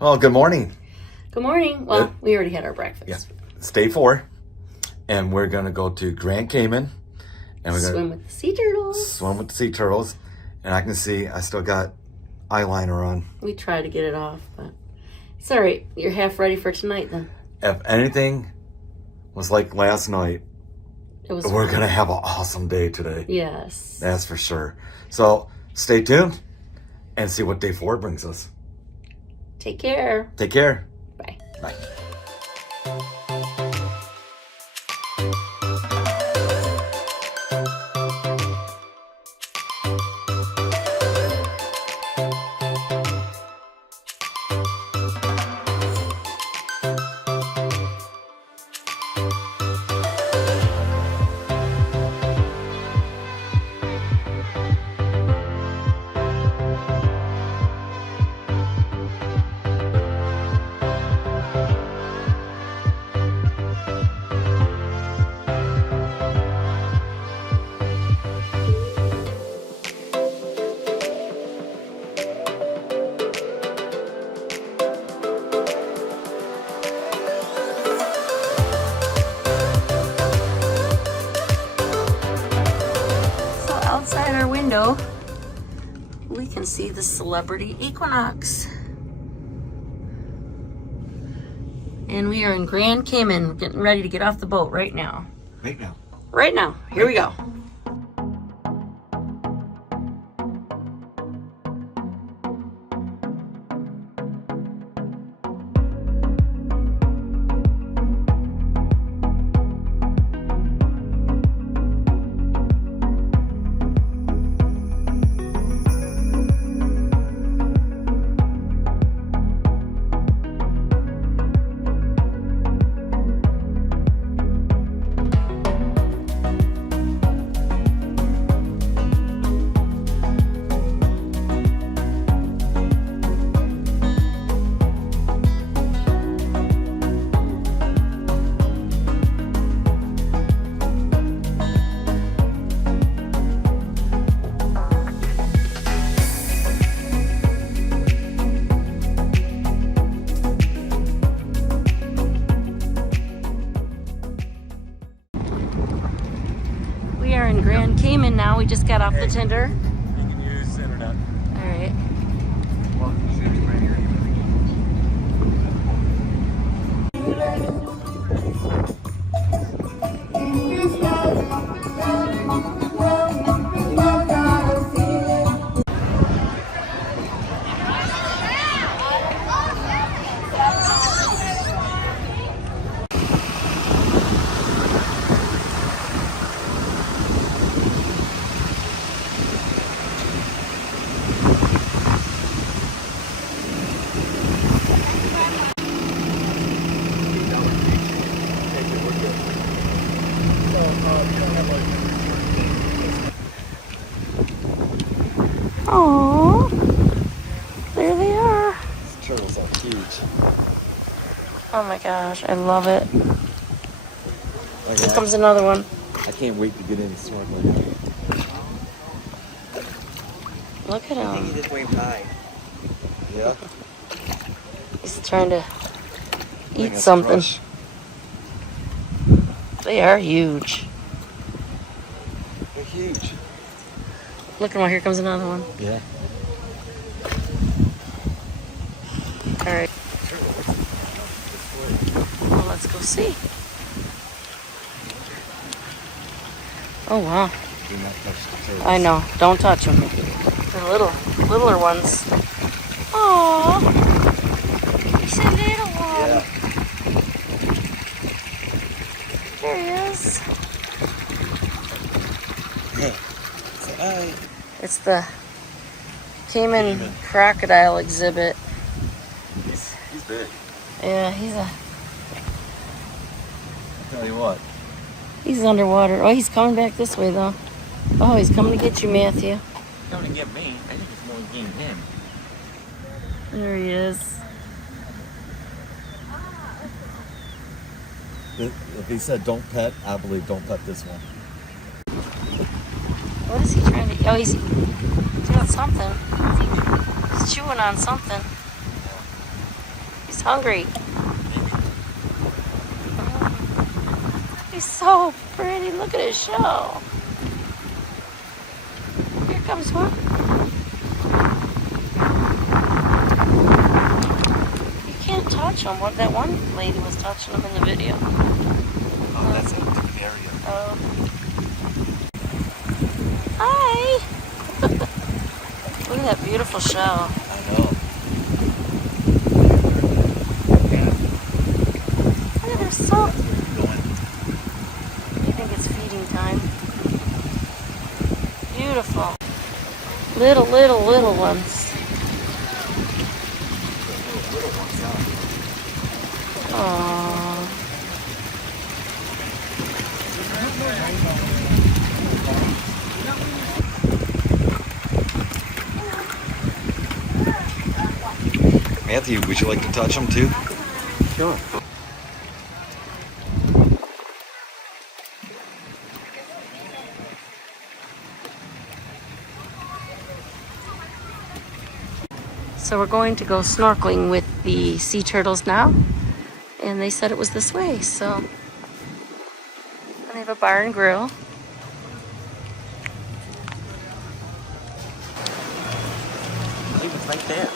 Well, good morning. Good morning. Well, we already had our breakfast. Yeah. It's day 4, and we're going to go to Grand Cayman. And we're Swim with the sea turtles. Swim with the sea turtles. And I can see I still got eyeliner on. We tried to get it off, but it's all right. You're half ready for tonight then. If anything was like last night, we're going to have an awesome day today. Yes. That's for sure. So stay tuned and see what day 4 brings us. Take care. Take care. Bye. Bye. Outside our window, we can see the celebrity equinox. And we are in Grand Cayman, getting ready to get off the boat right now. Right now. Right now. Here we go. We are in Grand Cayman now. We just got off the tender. You can use internet. All right. Oh, there they are. These turtles are huge. Oh my gosh, I love it. Like Here comes another one. I can't wait to get in snorkeling. Look at him. He just waved hi. Yeah. He's trying to eat That's something. fresh. They are huge. They're huge. Look at him. Here comes another one. Yeah. All right. Well, let's go see. Oh wow. Do not touch the turtles. I know. Don't touch them. They're littler ones. Aww. He's a little one. Yeah. There he is. Hi. It's the Cayman crocodile exhibit. He's big. Yeah, he's Tell you what. he's underwater. Oh, he's coming back this way though. Oh, he's coming to get you, Matthew. Coming to get me. I think it's more getting him. There he is. If he said don't pet, I believe don't pet this one. What is he trying to? Oh, he's doing something. He's chewing on something. He's hungry. He's so pretty. Look at his show. Here comes one. You can't touch him. What that one lady was touching him in the video. Oh, that's in a different area. Oh. Hi. Look at that beautiful show. I know. Look at her so. I think it's feeding time. Beautiful. Little ones. Aww. Matthew, would you like to touch them too? Sure. So we're going to go snorkeling with the sea turtles now. And they said it was this way, so. And they have a bar and grill. He was right there.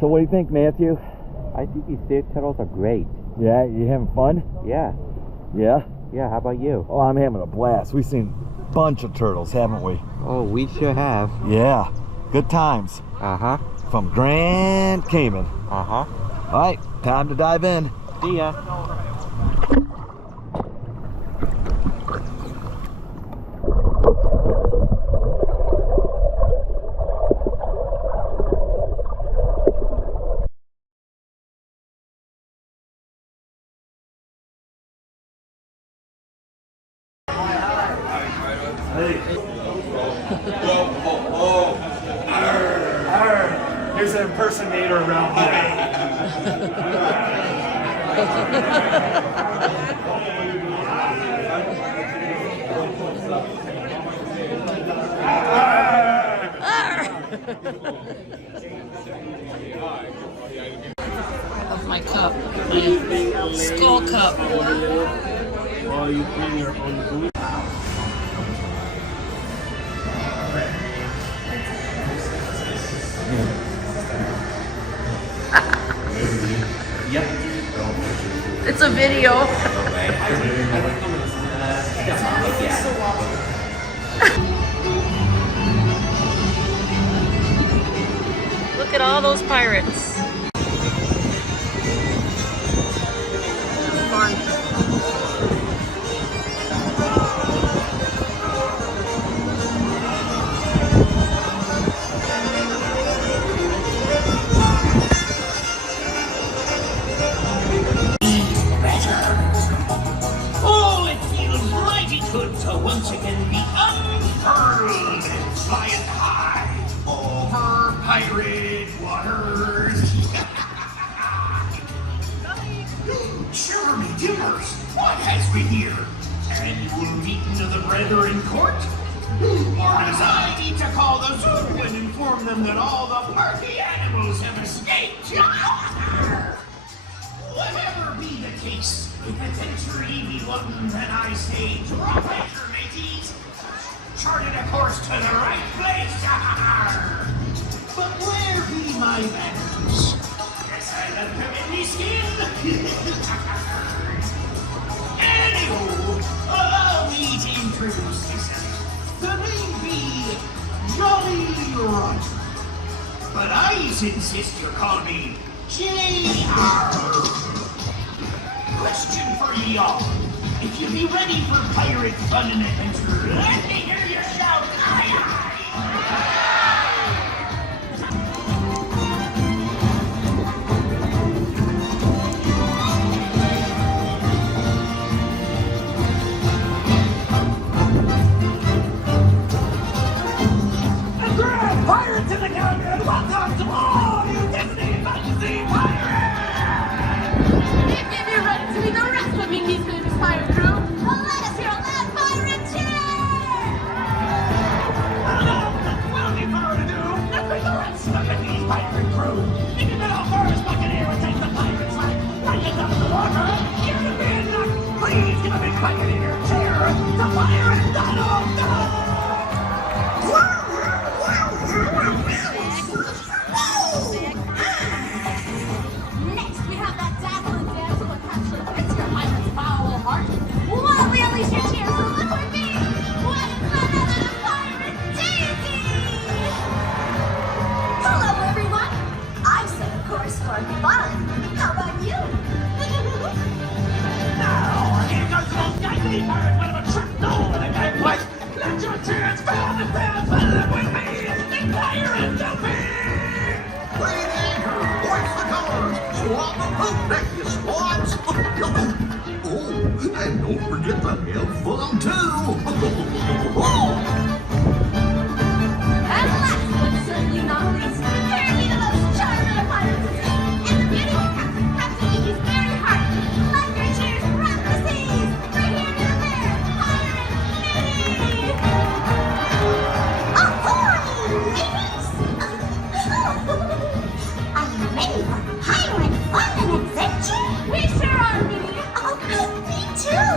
So what do you think, Matthew? I think these sea turtles are great. Yeah, you having fun? Yeah. Yeah? Yeah, how about you? Oh, I'm having a blast. We've seen a bunch of turtles, haven't we? Oh, we sure have. Yeah. Good times. Uh-huh. From Grand Cayman. Uh-huh. All right, time to dive in. See ya. There's an impersonator around here. Of my cup, my skull cup. It's a video. Look at all those pirates. Fun. Oh, it feels mighty good to once again be unfurled and flying high over pirate waters. Shiver me timbers, what has we here? Annual meeting of the Brethren Court? Or as I need to call the zoo and inform them that all the party animals have escaped? Whatever be the case, if adventure be wantin', then I say drop anchor, mateys. Charted a course to the right place. But where be my manners? Guess I left them in me skin. Anywho, allow me to introduce myself. The name be Jolly Roger. But I insist you call me J.R. Question for ye all. If you be ready for pirate fun and adventure, let me hear you shout, aye aye! The Grand Pirates in the Caribbean, welcome to all you Disney fantasy pirates! If you're ready to be the rest of Mickey's famous pirate crew, well, let us hear a loud pirate cheer! Without any further ado, let's bring the rest of Mickey's pirate crew. If you've been out first, buccaneer and take the pirate's flag, right into the water, give it a big knock. Please give a big buccaneer cheer to Pirate Donald Duck! Next, we have that dazzling damsel with actually fits your pirate's foul heart. While we unleash your cheers, so look with me! What is another pirate deity? Hello, everyone! I set a course for fun. How about you? Now, here goes the most deadly pirate with a trip door in a gangplank. Let your cheers fill the field, fill it with me! The Pirate Dumpy! Weigh the anchor, hoist the colors, swab the poop deck, you swabs. Oh, and don't forget to have fun too. And last but certainly not least, apparently the most charming of pirates is and the beauty of Captain Mickey's very heart. Let your cheers rock the seas! Right here to the fair, Pirate Mickey! Ahoy, mateys! Are you ready for pirate fun and adventure? We sure are, Minnie! Oh, me too!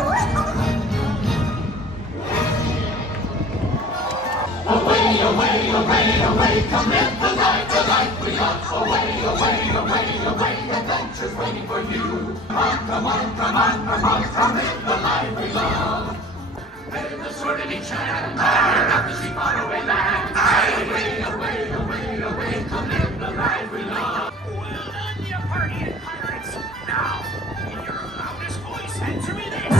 Away, away, away, away, come in the life we got. Away, away, away, away, adventure's waiting for you. Come on, come on, come on, come on, come in the life we love. In the swirling channel, fire up the sea far away land. Away, away, away, away, come in the life we love. Well done, you party and pirates. Now, in your loudest voice, answer me this.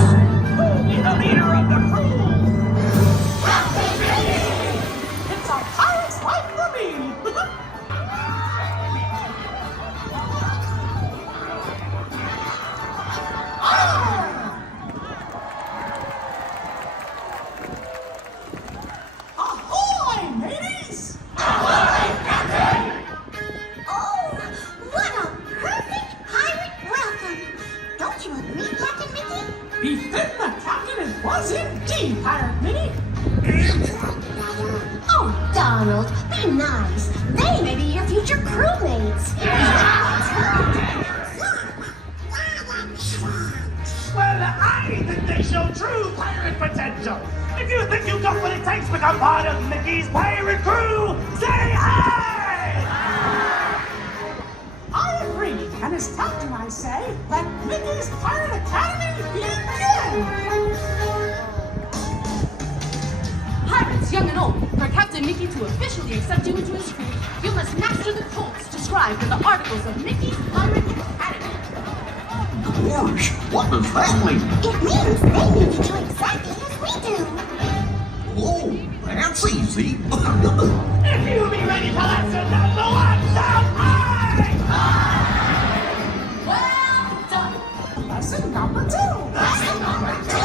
Who be the leader of the crew? Captain Mickey! It's a pirate's life for me! true pirate potential. If you think you've got what it takes to become part of Mickey's pirate crew, say aye! I agree, and as captain I say, let Mickey's Pirate Academy begin! Pirates, young and old, for Captain Mickey to officially accept you into his crew, you must master the codes described in the articles of Mickey's Pirate Academy. Gosh, what does that mean? It means they need to do exactly as we do. Oh, that's easy. If you be ready for lesson number one, shout aye! Well done. Lesson number 2. Lesson number 2.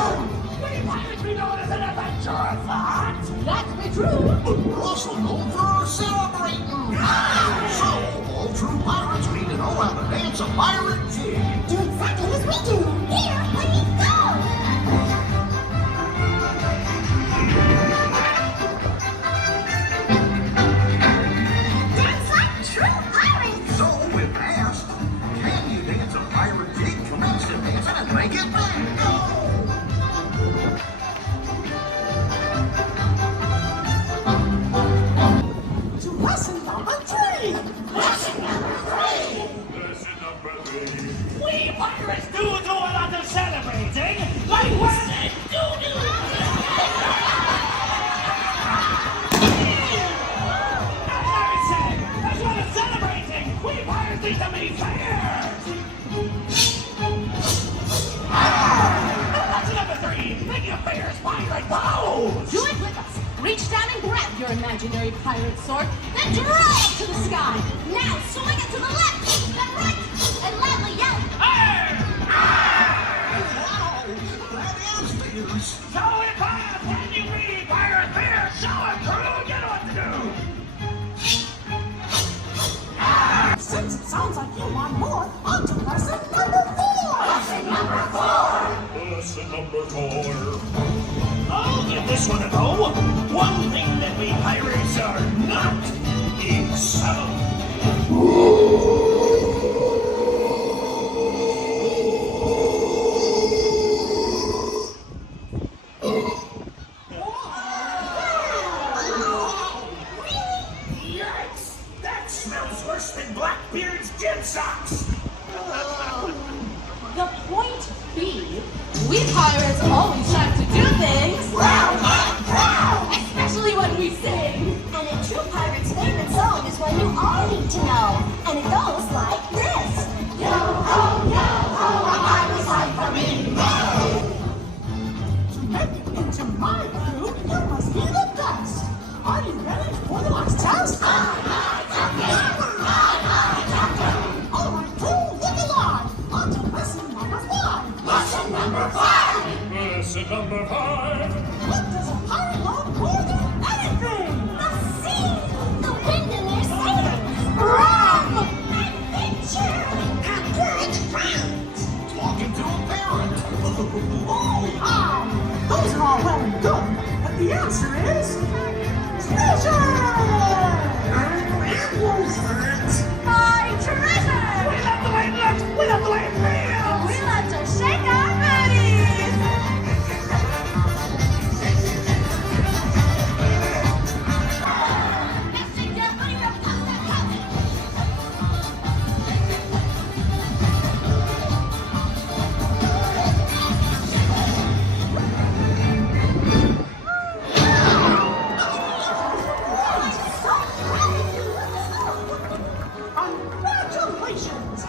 We pirates be known as an adventurous lot. That's be true. But we're also known for celebrating. So, all true pirates need to know how to dance a pirate jig. Do exactly as we do. Here we go. Dance like true pirates. So, if asked, can you dance a pirate jig? Commence to dancing and make it back. Go! To lesson number 3. Lesson number 3. We pirates do a lot of celebrating, like when they do. As well as celebrating, we pirates need to be fair. Lesson number 3, make your fierce pirate pose. Do it with us. Reach down and grab your imaginary pirate sword, then draw it to the sky. Now swing it to the left, then right, and loudly yell. Arr! Wow, that is fierce. So if I can you be pirate fair, show him crew, you know what to do. Since it sounds like you want more, on to lesson number 4. Lesson number 4. Lesson number 4. I'll give this one a go. One thing that we pirates are not is subtle. Yikes! That smells worse than Blackbeard's gym socks. The point being, we pirates always strive to do things Proud and proud. especially when we sing. And a true pirate's favorite song is one you all need to know. And it goes like this. Yo ho, a pirate's life for me. To make it into my crew, you must be the best. Are you ready for the last test? All right, crew, look alive. On to lesson number 5. Lesson number 5. Lesson number 5. What does a pirate love more than anything? The sea, the wind in their sails. Rum, adventure, and good friends. Talking to a parent. Those are all well and good, but the answer is treasure! My treasure. We love the way it looks. We love the way it feels. We love to shake our booties. Let's shake that booty from coast to coast. Congratulations!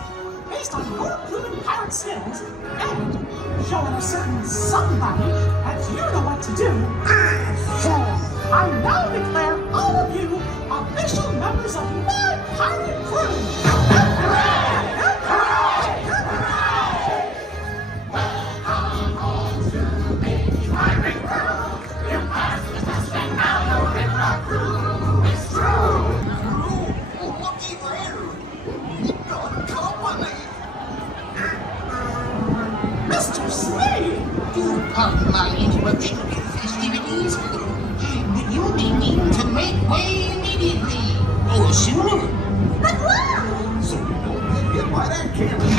Based on your proven pirate skills and showing a certain somebody that you know what to do, I now declare all of you official members of my pirate crew! Looky there. We've got company. Mr. Slade! Do pardon my interruption of your festivities, but you may need to make way immediately, or sooner. But why? So we don't get hit by that cannon.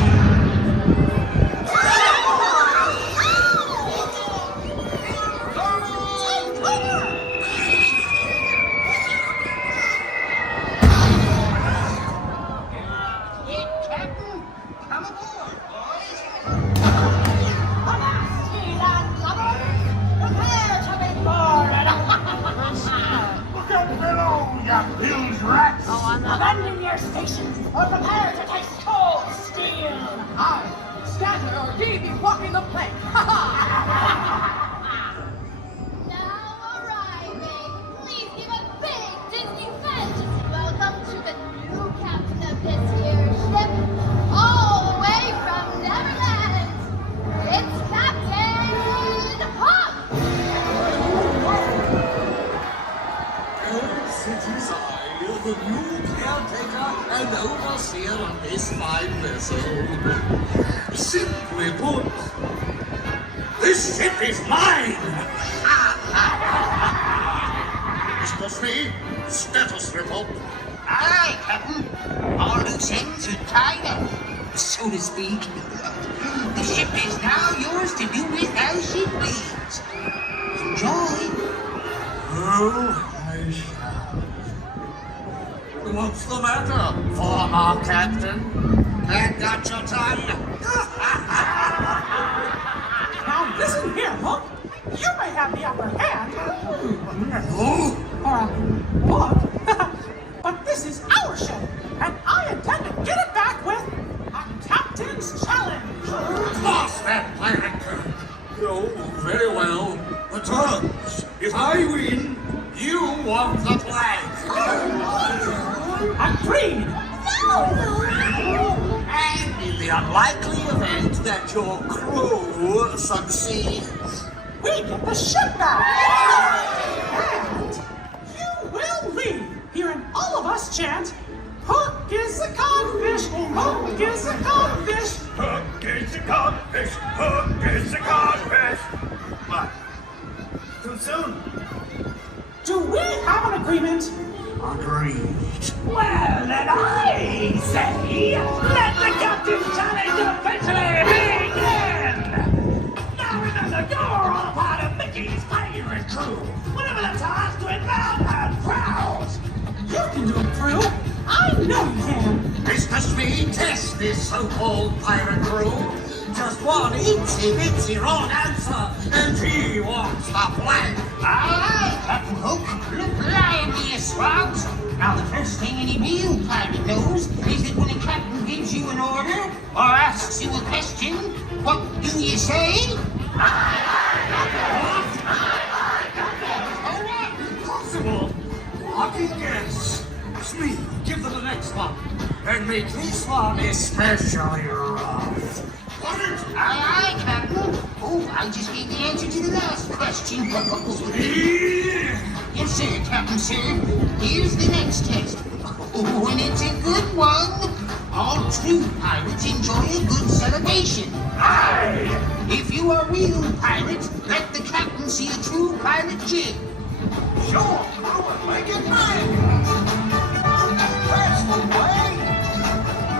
conviction, or prepare to taste cold steel. I, Stanley, or ye be walking the plank. Ha ha! Now arriving, please give a big Disney fantasy welcome to the new captain of this here ship, all the way from Neverland. It's Captain Hook! Yes, it is I, the new caretaker and overseer of this fine vessel. Simply put, this ship is mine! Mr. Smee, status report. Aye, Captain. All loose ends are tied up, so to speak. The ship is now yours to do with as she please. Enjoy. Oh, I shall. What's the matter, former captain? That got your tongue? Now listen here, Hook. You may have the upper hand. Oh, Look. But this is our ship, and I intend to get it back with a captain's challenge. toss that pirate curve. Oh, very well. The terms. If I win, you want the flag. Agreed. And in the unlikely event that your crew succeeds, We get the ship back. And you will leave hearing all of us chant, Hook is a codfish, Hook is a codfish. Hook is a codfish. Hook is a codfish. What? Too soon? Do we have an agreement? agreed. Well, then I say, let the captain's challenge officially begin! Now remember, you're all part of Mickey's pirate crew. Whenever the task to inbound and proud. You can do it, Crew. I know you can. Mr. Speed, test this so-called pirate crew. Just one itsy-bitsy wrong answer, and he wants the flag. Aye, Captain Hook. Look lively, you swabs. Now, the first thing any real pirate knows is that when a captain gives you an order or asks you a question, what do you say? Impossible. Lucky guess. Speed, give them the next one, and make this one especially rough. Got it? Aye, aye, Captain. Oh, I just gave the answer to the last question. Speed! Yes, sir, Captain, sir. Here's the next test. Oh, and it's a good one. All true pirates enjoy a good celebration. Aye! If you are a real pirate, let the captain see a true pirate jig. Sure, I will make it mine. That's the way.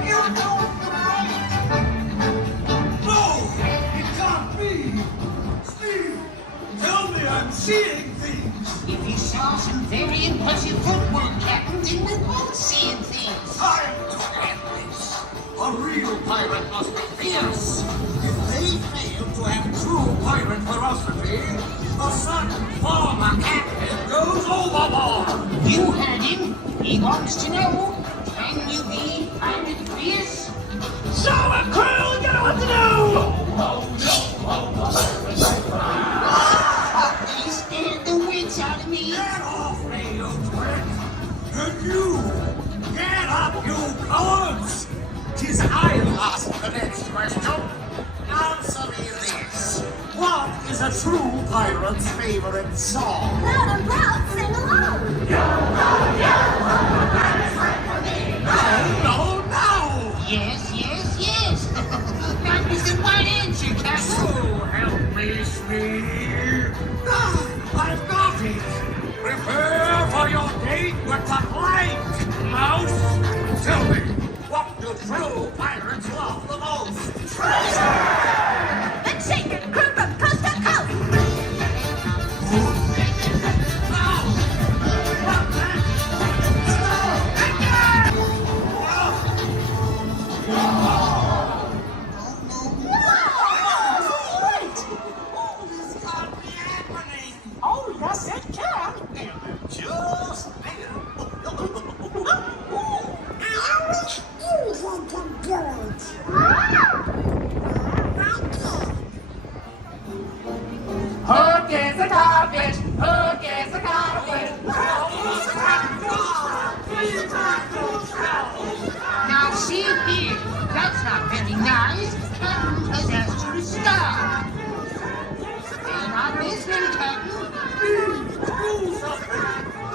You're doing great. No, it can't be. Steve, tell me I'm seeing things. If you saw some very impressive footwork, Captain, then we're both seeing things. Time to end this. A real pirate must be fierce. If they fail to have true pirate ferocity, the sudden former captain goes overboard. You heard him. He wants to know, can you be pirate fierce? So a crew, you know what to do! He scared the wits out of me. Get off me, you twit! And you! Get up, you cowards! 'Tis I'll ask the next question. Answer me this. What is a true pirate's favorite song? Loud and proud, sing along. No! Yes, yes, yes. That was the right answer, So Captain. help me, Speed! I've got it! Prepare for your date with the flag, Mouse! Tell me, what do true pirates love the most? Let's shake your crew from coast to coast. Now! Not that! Hook is a codfish. Hook is a codfish. Hook is a codfish. Now see here, that's not very nice. Captain has asked you to stop. You're not listening, Captain.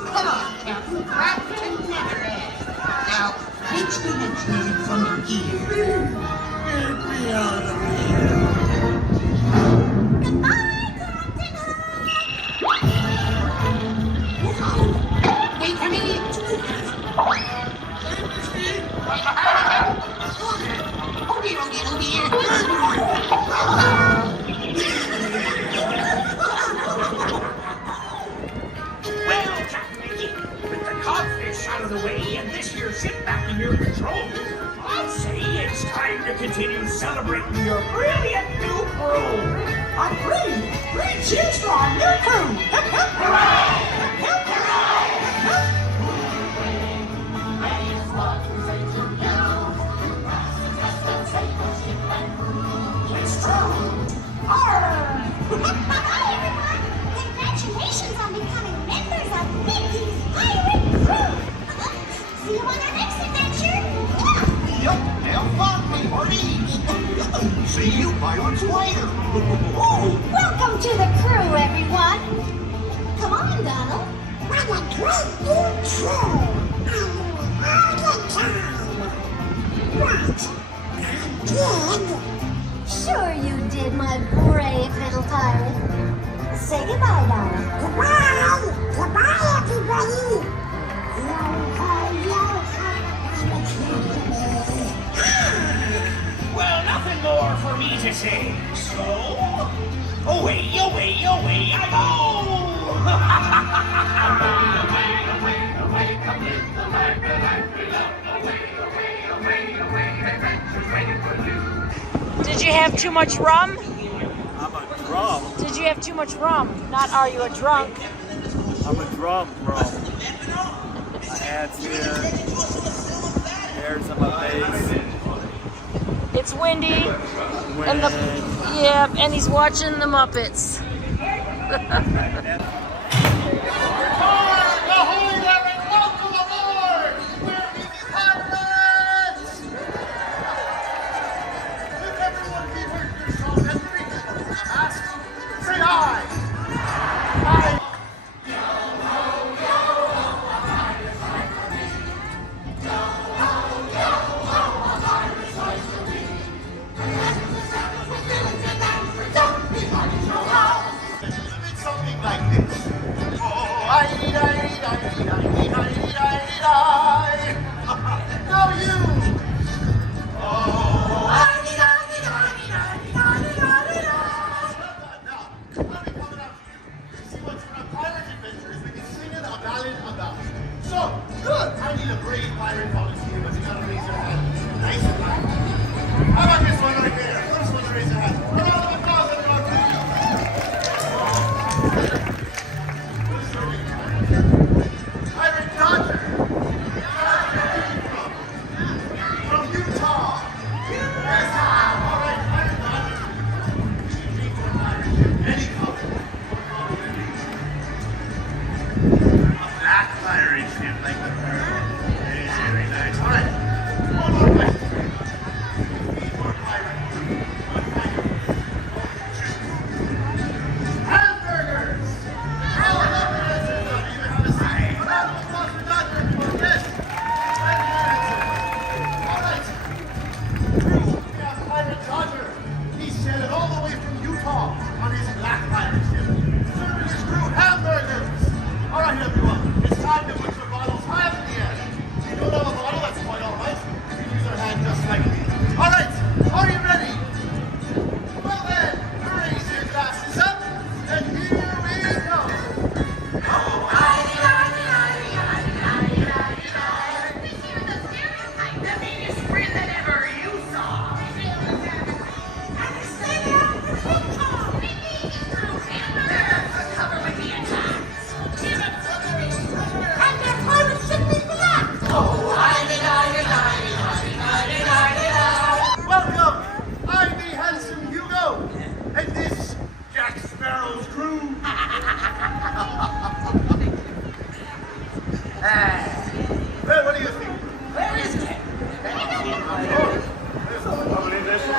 Come on, Captain, back to Neverland. Now, which direction is it from here? Get me out of here. Wait for me. Well, Captain Mickey, with the codfish out of the way and this here ship back in your control, I'd say it's time to continue celebrating your brilliant new crew. Agree! Three cheers for our new crew! Hip, hip, hooray! Hip, hip, hooray! Hip, hip. It's true! Arr! Hi, everyone! Congratulations on becoming members of Mickey's Pirate Crew! See you on our next adventure! Yup, have fun, my hearties. See you pirates later. Welcome to the crew, everyone! Come on, Donald! What a great new crew! All the time! What? Sure you did, my brave little pirate. Say goodbye, Donald. Goodbye! Goodbye, everybody! Well, nothing more for me to say, so away, away, away I go! Did you have too much rum? I'm a drum. Did you have too much rum? Not are you a drunk? I'm a drum, bro. My hat's here. Hair's on my face. It's windy. And the yeah, and he's watching the Muppets. Something like this.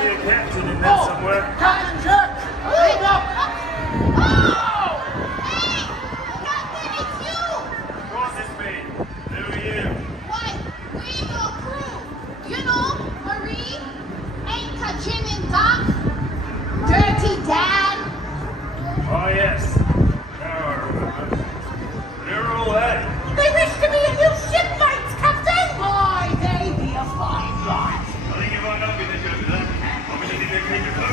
be a captain in there somewhere. Captain Jack! Hang up! Hey! Captain, it's you! Of course it's me. Who are you? What? We your crew. You know, Marie, Anchor, Jim, and Doc. Dirty Dad. Oh, yes. Now I remember. You're all right. They wish to be a new shipmates, Captain. Why, they be a fine lot. I think if I'm not going to go to that, I'm going to need to keep it up.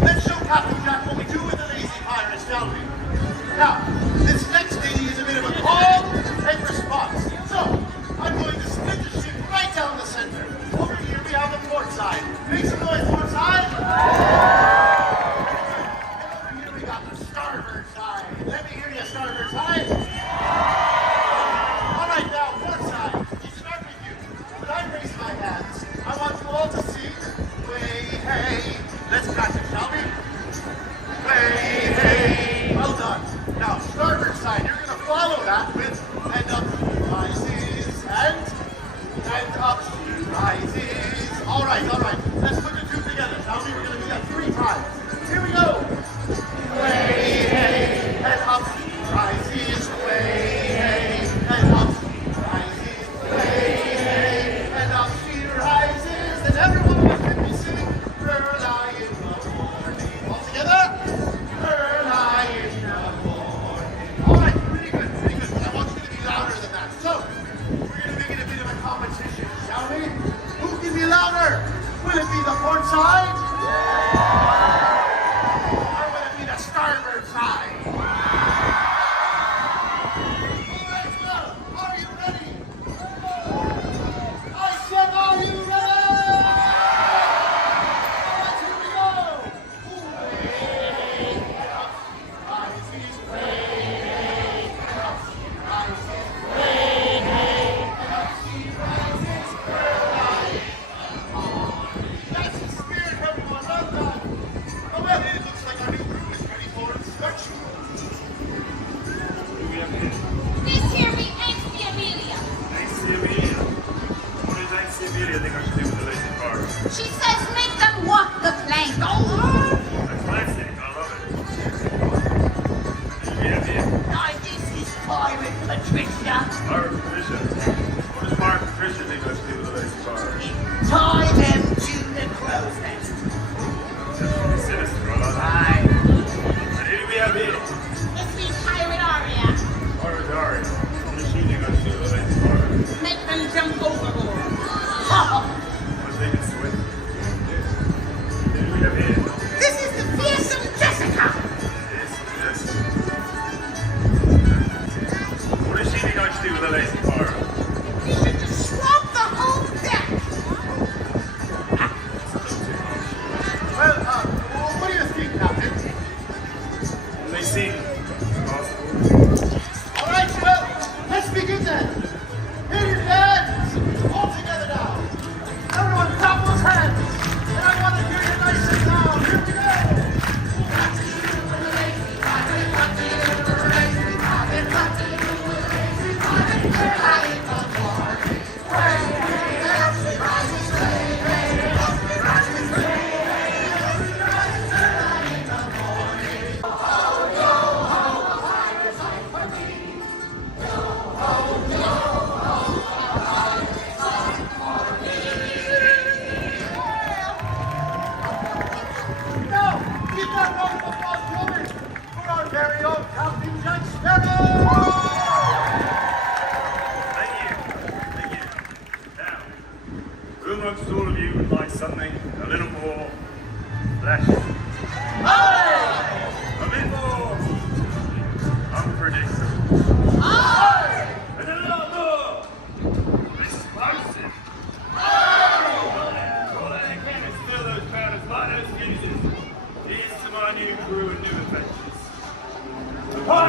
Let's show Captain Jack what we do with the lazy pirates, shall we? Now, this next thing is a bit of a call and response. So, I'm going to split the ship right down the center. Over here we have the port side. Make some noise, port side. And over here we got the starboard side. Let me hear you, starboard side. All right, now, port side. We start with you. When I raise my hands, I want you all to sing. Way, hey. Let's catch it, shall we? Way, hey. Well done. Now, starboard side, you're going to follow that with and up she rises and up she rises. All right. Let's put the two together, shall we? We're going to do that 3 times. Here we go. Way, hey, and up she rises. Way, hey, and up she rises. Way, hey, and up she rises. And everyone with me sing early in the morning. All together. Early in the morning. All right, pretty good. I want you to be louder than that. So, we're going to make it a bit of a competition, shall we? Who can be louder? Will it be the port side? Or will it be the starboard side? All right, well, are you ready? I said, are you ready? All right, here we go. Way, up she rises. Way, up she rises. Way, up she rises. That's the spirit, everyone. Well done. Oh, well, it looks like our new crew is ready for inspection. Who we have here? This here be Auntie Amelia. Auntie Amelia. What does Auntie Amelia think I should do with the lazy car? She says make them walk the plank. That's classic. I love it. Who we have here? This is Pirate Patricia. Pirate Patricia. What does Pirate Patricia think I should do with the lazy car? Tie them to the crow's nest. That's pretty sinister. I love that. Aye. And who do we have here? This be Pirate Aria. Pirate Daria. What does she think I should do with the lazy car? Make them jump overboard. What does they can swim? Who do we have here? This is the fearsome Jessica. Yes. What does she think I should do with the lazy car? You should just swamp the whole deck. Well, what do you think, Captain? They seem possible. All right, well, let's begin then. Here your hands, all together now. Everyone clap those hands. And I want to hear you nice and loud. Here we go.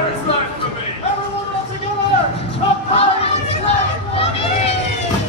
pirate's life for me! Everyone all together! A pirate's life for me!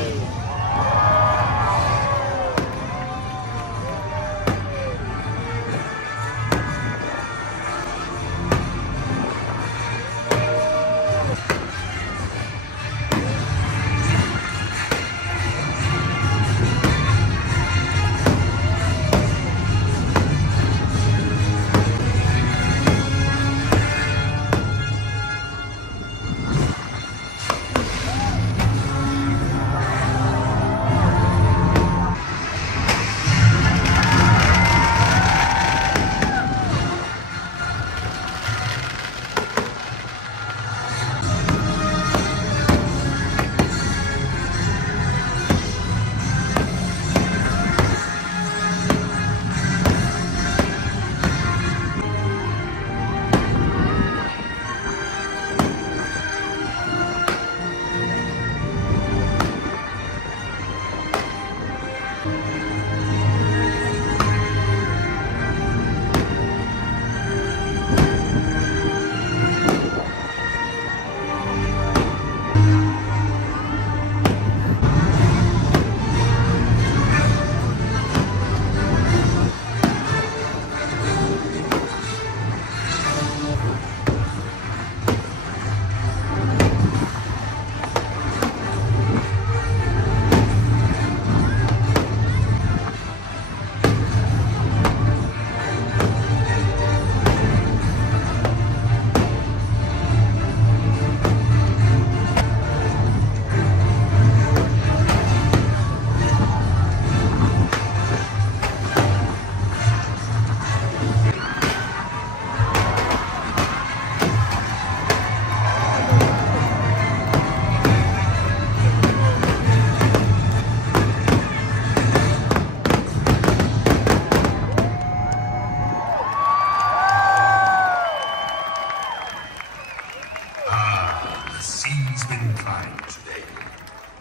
The sea's been kind today,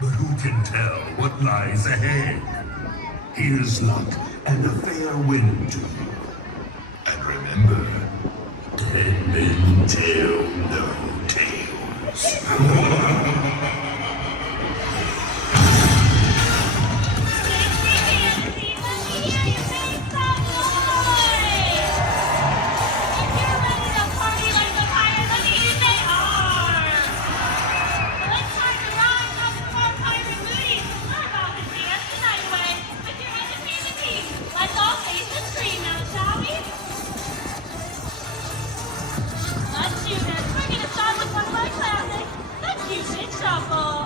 but who can tell what lies ahead? Here's luck and a fair wind to you. And remember, dead men tell no tales. Shuffle.